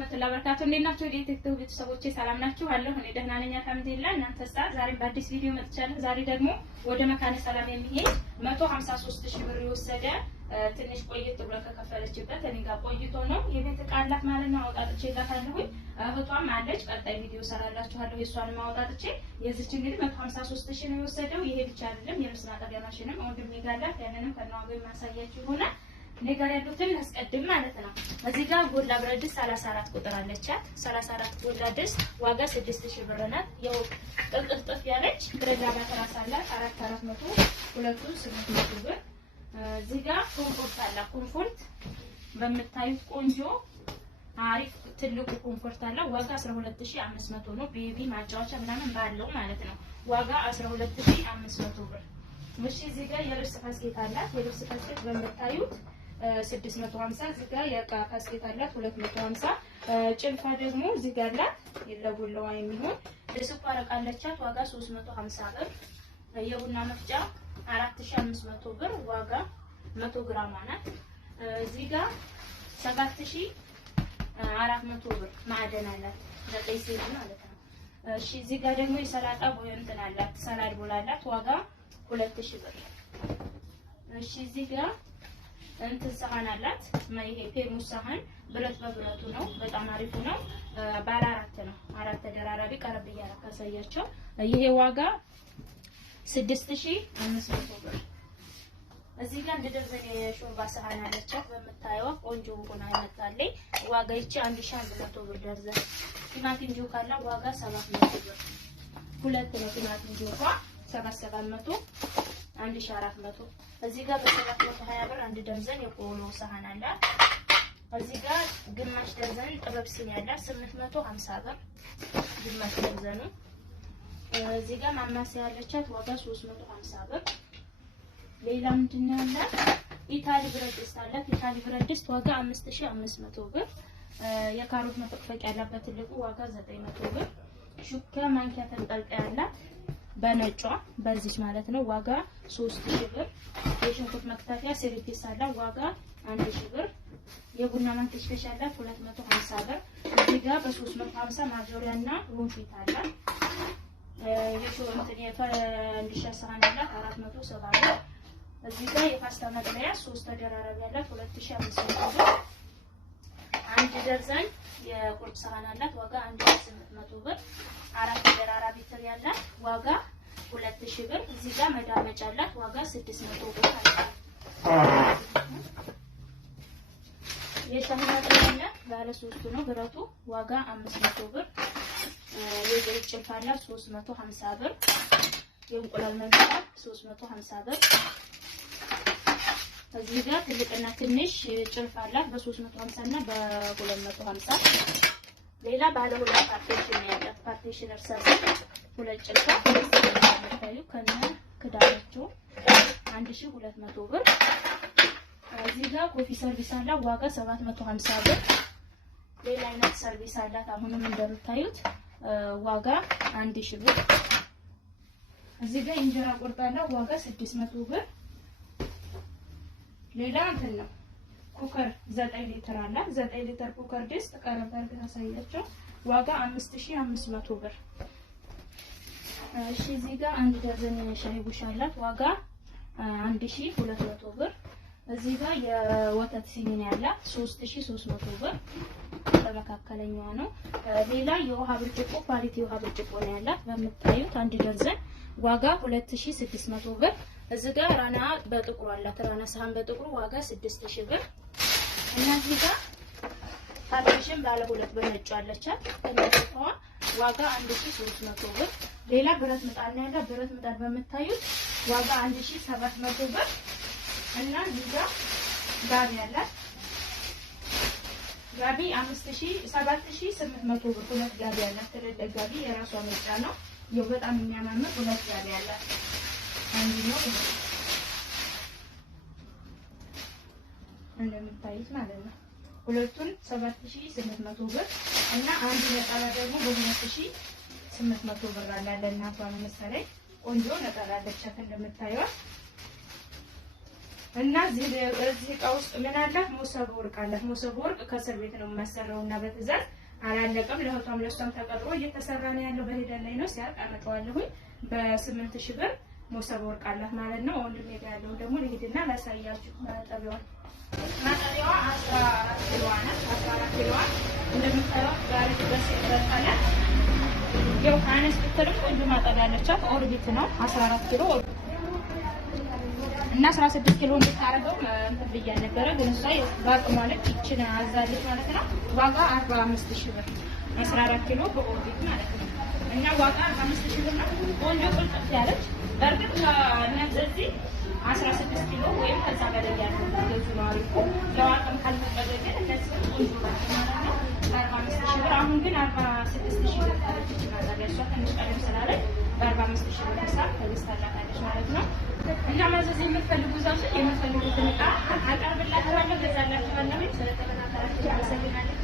ወራህመቱላሂ ወበረካቱ። እንዴት ናችሁ? የዩቲዩብ ቤተሰቦቼ ሰላም ናችሁ? አለሁ እኔ ደህና ነኝ አልሐምዱሊላህ። እናንተስ? ዛሬ በአዲስ ቪዲዮ መጥቻለሁ። ዛሬ ደግሞ ወደ መካነ ሰላም የሚሄድ 153,000 ብር የወሰደ ትንሽ ቆይት ብሎ ከከፈለችበት እኔ ጋር ቆይቶ ነው የቤት ዕቃ አላት ማለት ነው። አውጣጥቼላታለሁ። እህቷም አለች። ቀጣይ ቪዲዮ ሰራላችኋለሁ የሷን ማውጣጥቼ። የዚች እንግዲህ 153,000 ነው የወሰደው። ይሄ ብቻ አይደለም፣ የልብስ ማጠቢያ ማሽንም ወንድሜ ጋር አላት። ያንንም ከነዋጋው ማሳያችሁ ይሆናል። እኔ ጋር ያሉትን አስቀድም ማለት ነው። እዚህ ጋር ጎላ ብረት ድስት 34 ቁጥር አለቻት። 34 ጎላ ድስት ዋጋ 6,000 ብር ናት። ያው ጥፍጥፍ ያለች ብረዳ ባትራስ አላት 400 ሁለቱን 800 ብር። እዚህ ጋር ኮምፎርት አለ። ኮምፎርት በምታዩት ቆንጆ አሪፍ ትልቁ ኮምፎርት አለ። ዋጋ 12,500 ነው። ቤቢ ማጫወቻ ምናምን ባለው ማለት ነው። ዋጋ 12,500 ብር። እሺ እዚህ ጋር የልብስ ፋስኬት አላት። የልብስ ፋስኬት በምታዩት 650 እዚህ ጋር የዕቃ ፋስኬት አላት 250። ጭልፋ ደግሞ እዚህ ጋር አላት የለቡለዋ የሚሆን ለስኳር ዕቃ አለቻት። ዋጋ 350 ብር። የቡና መፍጫ 4,500 ብር። ዋጋ 100 ግራም ናት። እዚህ ጋር 7,400 ብር ማዕደን አላት 9 ሴት ማለት ነው። እሺ እዚህ ጋር ደግሞ የሰላጣ ቦይ እንትን አላት ሰላድ ቦል አላት። ዋጋ 2,000 ብር። እሺ እዚህ ጋር እንትን ሰሃን አላት። ይሄ ፌርሙስ ሰሃን ብረት በብረቱ ነው። በጣም አሪፉ ነው። ባለ 4 ነው። 4 ተደራራቢ ቀረብ እያለ ካሳያቸው ይሄ ዋጋ 6,500 ብር። እዚህ ጋር እንደደረሰ የሾርባ ሰሃን አለቻት። በምታየው ቆንጆ ሆና ይመጣልኝ። ዋጋ ይቺ 1,100 ብር ደርዘን። ቲማቲም ጆክ አለ። ዋጋ 700 ብር። ሁለት ነው ቲማቲም ጆኳ 700 1,400። እዚህ ጋር በ720 ብር አንድ ደርዘን የቆሎ ሰሃን አለ። እዚህ ጋር ግማሽ ደርዘን ጥበብ ሲኒ አለ 850 ብር ግማሽ ደርዘኑ። እዚህ ጋር ማማሰያ ያለቻት ዋጋ 350 ብር። ሌላ ምንድነው ያለ? ኢታሊ ብረት ድስት አላት። ኢታሊ ብረት ድስት ዋጋ 5,500 ብር። የካሮት መፈቅፈቅ ያለበት ትልቁ ዋጋ 900 ብር። ሹካ ማንኪያ ተንጠልጣይ ያላት በነጯ በዚች ማለት ነው። ዋጋ 3,000 ብር። የሽንኩርት መክተፊያ ስሪፒስ አለ። ዋጋ 1,000 ብር። የቡና ማንከሽከሻ አለ 250 ብር። እዚህ ጋር በ350 ማዞሪያና ወንፊት አለ። የሾርባ የፈንዲሻ ሰሃን አለ 470 ብር። እዚህ ጋር የፓስታ መጥለያ 3 ተደራራቢ አለ 2,500 ብር። አንድ ደርዘን የቁርጥ ሰሃን አላት። ዋጋ 1,800 ብር። 4 ተደራራቢ ትሪ አላት። ዋጋ 2,000 ብር። እዚህ ጋር መዳመጫ አላት። ዋጋ 600 ብር አለ። የሻይ ማጥለያ አላት። ባለ 3 ነው ብረቱ። ዋጋ 500 ብር። የዘይት ጭልፋ አላት 350 ብር። የእንቁላል መምቻ 350 ብር። እዚህ ጋር ትልቅና ትንሽ ጭልፋ አላት በ350 እና በ250። ሌላ ባለ 2 ፓርቲሽን ያላት ፓርቲሽን እርሳስ 2 ጭልፋ ታዩ ከነ ክዳናቸው 1,200 ብር። እዚህ ጋር ኮፊ ሰርቪስ አላት። ዋጋ 750 ብር። ሌላ አይነት ሰርቪስ አላት። አሁንም እንደምታዩት ዋጋ 1,000 ብር። እዚህ ጋር እንጀራ ቁርጥ አላት። ዋጋ 600 ብር። ሌላ እንትን ነው ኩከር 9 ሊትር አላት። 9 ሊትር ኩከር ድስት ቀረብ አድርገን አሳያቸው። ዋጋ 5,500 ብር። እሺ እዚህ ጋር አንድ ደርዘን ሻይ ቡሽ አላት። ዋጋ 1,200 ብር። እዚህ ጋር የወተት ሲኒ ያላት 3,300 ብር። በመካከለኛዋ ነው። ሌላ የውሃ ብርጭቆ ኳሊቲ የውሃ ብርጭቆ ነው ያላት። በምታዩት አንድ ደርዘን ዋጋ 2,600 ብር። እዚህ ጋር ራና በጥቁሩ አላት። ራና ሳህን በጥቁሩ ዋጋ 6,000 ብር። እና እዚህ ጋር ፓርቲሽን ባለ 2 በነጭ አለቻት። ከነጭቷ ዋጋ 1,300 ብር። ሌላ ብረት ምጣድ ነው ያላት። ብረት ምጣድ በምታዩት ዋጋ 1,700 ብር። እና እዚህ ጋር ጋቢ አላት። ጋቢ 7,800 ብር። ሁለት ጋቢ አላት። ትልልቅ ጋቢ የራሷ ምርጫ ነው። ይኸው በጣም የሚያማምር ሁለት ጋቢ አላት። አንዱ ነው እንደምታዩት ማለት ነው። ሁለቱን 7,800 ብር እና አንዱ ነጠላ ደግሞ በ2,800 ብር አለ። ለእናቷ መሰለኝ ቆንጆ ነጠላ አለቻት እንደምታዩት። እና እዚህ እቃ ውስጥ ምን አላት? ሞሰብ ወርቅ አላት። ሞሰብ ወርቅ ከእስር ቤት ነው የማሰራውና በትዕዛዝ አላለቀም። ለእህቷም ለእሷም ተቀጥሮ እየተሰራ ነው ያለው። በሂደት ላይ ነው። ሲያልቅ አመጣዋለሁኝ። በ8000 ብር ሞሰብ ወርቅ አላት ማለት ነው። ወንድሜ ጋር ያለው ደግሞ ልሂድና ላሳያችሁ። ማጠቢያዋ 14 ኪሎ ናት። 14 ኪሎ እንደምታዩት ጋር ድረስ ይደረሳላት። ያው አነስ ብትልም ቆንጆ ማጠቢያ አለቻት። ኦርቢት ነው 14 ኪሎ እና 16 ኪሎ እንድታረገው ብያ ነበረ። ግን እሷ ባቅሟ ልክ ይችን አዛለች ማለት ነው። ዋጋ 45000 ብር 14 ኪሎ በኦርቢት ማለት ነው። እና ዋጋ 45000 ብር ነው። ቆንጆ ቁልጥፍ ያለች በእርግጥ እነዚህ 16 ኪሎ ወይም ከዛ በላይ ያለው ገዙ ነው አሪፉ። ለዋቅም ካልተቀበለ ግን እነዚህ ቆንጆ ናቸው ማለት ነው። 45000 ብር አሁን ግን 46000 ብር ታረጋለች ማለት ነው። እሷ ትንሽ ቀደም ስላለች በ45000 ብር ሂሳብ ተገዝታላታለች ማለት ነው። እና ማዘዝ የምትፈልጉ ዛችሁ የምትፈልጉትን ዕቃ አቀርብላችኋለሁ፣ ገዛላችኋለሁ። ስለተከታተላችሁ አመሰግናለሁ።